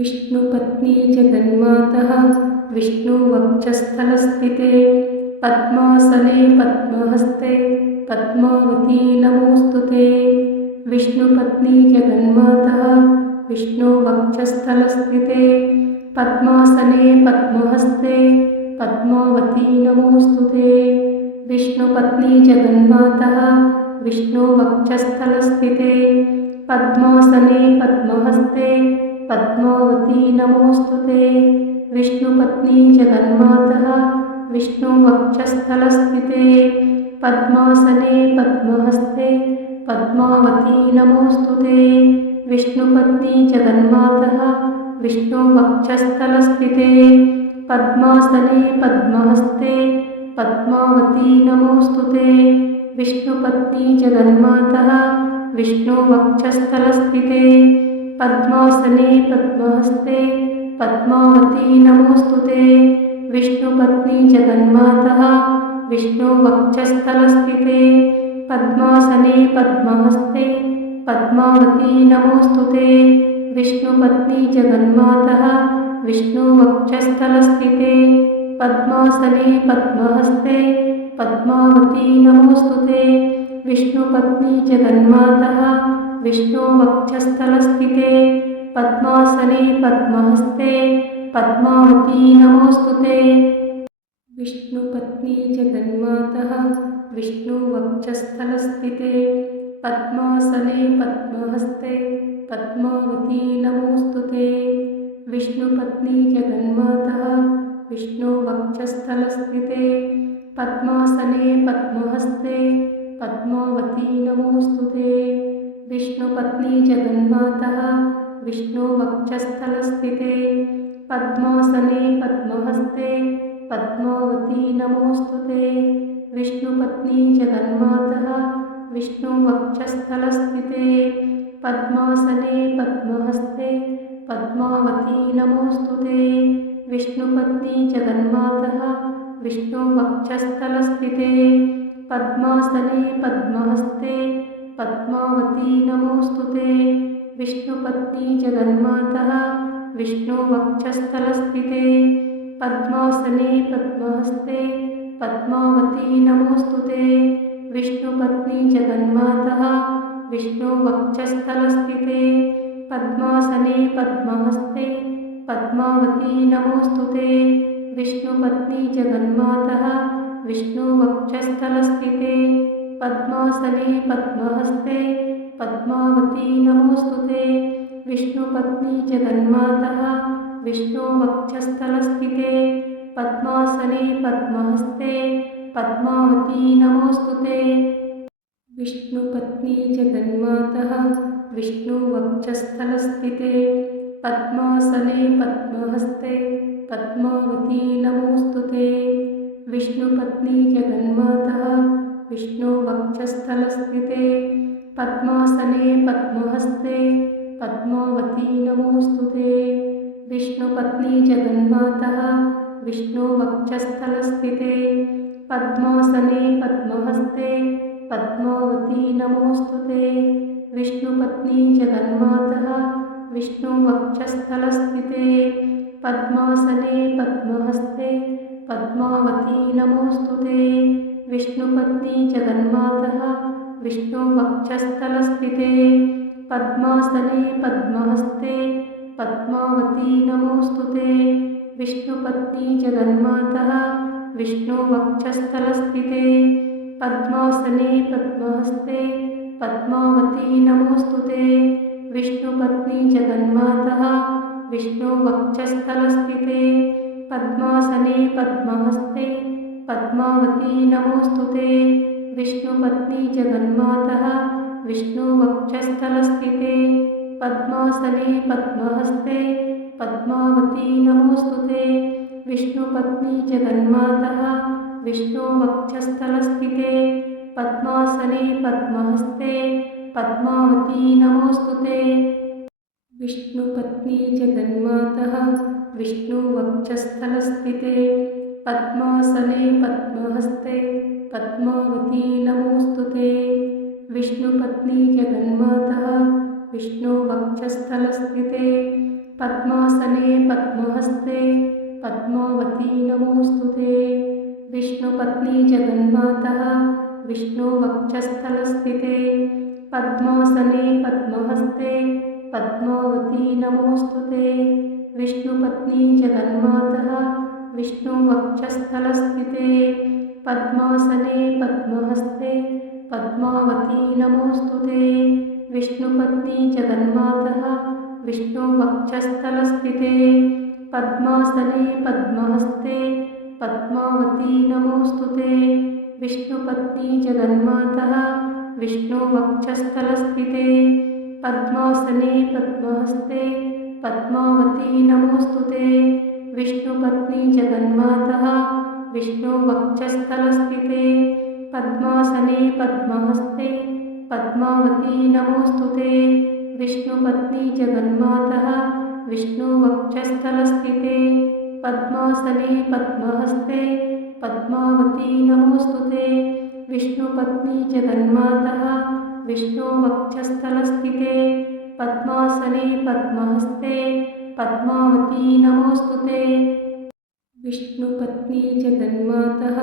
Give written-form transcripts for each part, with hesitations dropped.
विष्णुपत्नी जगन्मातः विष्णुवक्षस्थलस्थिते पद्मासने पद्महस्ते पद्मावती नमोऽस्तुते। विष्णुपत्नी जगन्मातः विष्णुवक्षस्थलस्थिते पद्मासने पद्महस्ते पद्मावती नमोऽस्तुते। विष्णुपत्नी जगन्मातः विष्णुवक्षस्थलस्थिते पद्मासने पद्महस्ते पद्मावती नमोऽस्तुते। विष्णुपत्नी जगन्मातः विष्णुवक्षस्थलस्थिते पद्मासने पद्महस्ते पद्मावती नमोऽस्तुते। विष्णुपत्नी जगन्मातः विष्णुवक्षस्थलस्थिते पद्मासने पद्महस्ते पद्मावती नमोऽस्तुते। विष्णुपत्नी जगन्मातः विष्णुवक्षस्थलस्थिते पद्मासने पद्महस्ते पद्मावती नमोऽस्तुते। विष्णुपत्नी जगन्मातः विष्णुवक्षस्थलस्थिते पद्मासने पद्महस्ते पद्मावती नमोऽस्तुते। विष्णुपत्नी जगन्मातः विष्णुवक्षस्थलस्थिते पद्मासने पद्महस्ते पद्मावती नमोऽस्तुते। विष्णुपत्नी जगन्मातः विष्णुवक्षस्थलस्थिते पद्मासने पद्महस्ते पद्मावती नमोऽस्तुते। विष्णुपत्नी जगन्मातः विष्णुवक्षस्थलस्थिते पद्मासने पद्महस्ते पद्मावती नमोऽस्तुते। विष्णुपत्नी जगन्मातः विष्णुवक्षस्थलस्थिते पद्मासने पद्महस्ते पद्मावती नमोऽस्तुते। विष्णुपत्नी जगन्मातः विष्णुवक्षस्थलस्थिते पद्मासने पद्महस्ते पद्मावती नमोऽस्तुते। विष्णुपत्नी जगन्मातः विष्णुवक्षस्थलस्थिते पद्मासने पद्महस्ते पद्मावती नमोऽस्तुते। विष्णुपत्नी जगन्मातः विष्णुवक्षस्थलस्थिते पद्मासने पद्महस्ते पद्मावती नमोऽस्तुते। विष्णुपत्नी जगन्मातः विष्णुवक्षस्थलस्थिते पद्मासने पद्महस्ते पद्मावती नमोऽस्तुते। विष्णुपत्नी जगन्मातः विष्णुवक्षस्थलस्थिते पद्मासने पद्महस्ते पद्मावती नमोऽस्तुते। विष्णुपत्नी जगन्मातः विष्णुवक्षस्थलस्थिते पद्मासने पद्महस्ते पद्मावती नमोऽस्तुते। विष्णुपत्नी जगन्मातः विष्णुवक्षस्थलस्थिते पद्मासने पद्महस्ते पद्मावती नमोऽस्तुते। विष्णुपत्नी जगन्मातः विष्णुवक्षस्थलस्थिते पद्मासने पद्महस्ते पद्मावती नमोऽस्तुते। विष्णुपत्नी जगन्मातः विष्णुवक्षस्थलस्थिते पद्मासने पद्महस्ते पद्मावती नमोऽस्तुते। विष्णुपत्नी जगन्मातः विष्णुवक्षस्थलस्थिते पद्मासने पद्महस्ते पद्मावती नमोऽस्तुते। विष्णुपत्नी जगन्मातः विष्णुवक्षस्थलस्थिते पद्मासने पद्महस्ते पद्मावती नमोऽस्तुते। विष्णुपत्नी जगन्मातः विष्णुवक्षस्थलस्थिते पद्मासने पद्महस्ते पद्मावती नमोऽस्तुते। विष्णुपत्नी जगन्मातः विष्णुवक्षस्थलस्थिते पद्मासने पद्महस्ते पद्मावती नमोऽस्तुते। विष्णुपत्नी जगन्मातः विष्णुवक्षस्थलस्थिते पद्मासने पद्महस्ते पद्मावती नमोऽस्तुते। विष्णुपत्नी जगन्मातः विष्णुवक्षस्थलस्थिते पद्मासने पद्महस्ते पद्मावती नमोऽस्तुते। विष्णुपत्नी जगन्मातः विष्णुवक्षस्थलस्थिते पद्मासने पद्महस्ते पद्मावती नमोऽस्तुते। विष्णुपत्नी जगन्मातः विष्णुवक्षस्थलस्थिते पद्मासने पद्महस्ते पद्मावती नमोऽस्तुते। विष्णुपत्नी जगन्मातः विष्णुवक्षस्थलस्थिते पद्मासने पद्महस्ते पद्मावती नमोऽस्तु ते। विष्णुपत्नी जगन्मातः विष्णुवक्षस्थलस्थिते पद्मासने पद्महस्ते पद्मावती नमोऽस्तु ते। विष्णुपत्नी जगन्मातः विष्णुवक्षस्थलस्थिते पद्मासने पद्महस्ते पद्मावती नमोऽस्तु ते। विष्णुपत्नी जगन्मातः विष्णुवक्षस्थलस्थिते पद्मासने पद्महस्ते पद्मावती नमोऽस्तु ते। विष्णुपत्नी जगन्मातः विष्णुवक्षस्थलस्थिते पद्मासने पद्महस्ते पद्मावती नमोऽस्तु ते। विष्णुपत्नी जगन्मातः विष्णुवक्षस्थलस्थिते पद्मासने पद्महस्ते पद्मावती नमोऽस्तु ते। विष्णुपत्नी जगन्मातः विष्णुवक्षस्थलस्थिते पद्मासने पद्महस्ते पद्मावती नमोऽस्तु ते। विष्णुपत्नी जगन्मातः विष्णुवक्षस्थलस्थिते पद्मासने पद्महस्ते पद्मावती नमोऽस्तु ते। विष्णुपत्नी जगन्मातः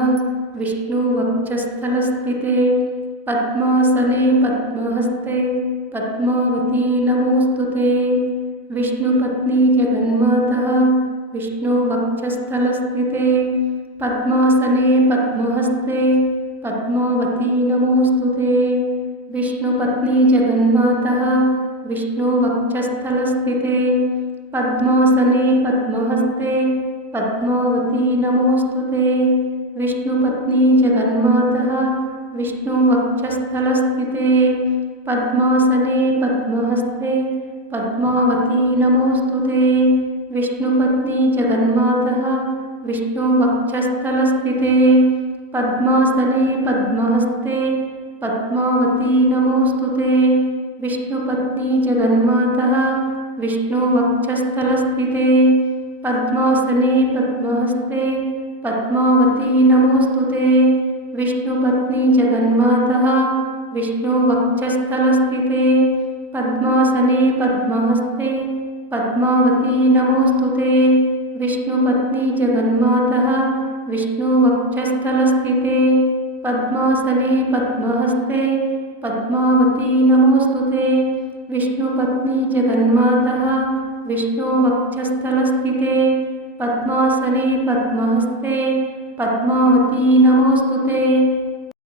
विष्णुवक्षस्थलस्थिते पद्मासने पद्महस्ते पद्मावती नमोऽस्तु ते। विष्णुपत्नी जगन्मातः विष्णुवक्षस्थलस्थिते पद्मासने पद्महस्ते पद्मावती नमोऽस्तु ते। विष्णुपत्नी जगन्मातः विष्णुवक्षस्थलस्थिते पद्मासने पद्महस्ते पद्मावती नमोऽस्तु ते। विष्णुपत्नी जगन्मातः विष्णुवक्षस्थलस्थिते पद्मासने पद्महस्ते पद्मावती नमोऽस्तु ते। विष्णुपत्नी जगन्मातः विष्णुवक्षस्थलस्थिते पद्मासने पद्महस्ते पद्मावती नमोऽस्तु ते। विष्णुपत्नी जगन्मातः विष्णुवक्षस्थलस्थिते पद्मासने पद्महस्ते पद्मावती नमोऽस्तु ते। विष्णुपत्नी जगन्मातः विष्णुवक्षस्थलस्थिते पद्मासने पद्महस्ते पद्मावती नमोऽस्तु ते। विष्णुपत्नी जगन्मातः विष्णुवक्षस्थलस्थिते पद्मासने पद्महस्ते पद्मावती नमोऽस्तु ते। विष्णुपत्नी जगन्मातः विष्णुवक्षस्थलस्थिते पद्मासने पद्महस्ते पद्मावती नमोऽस्तु ते।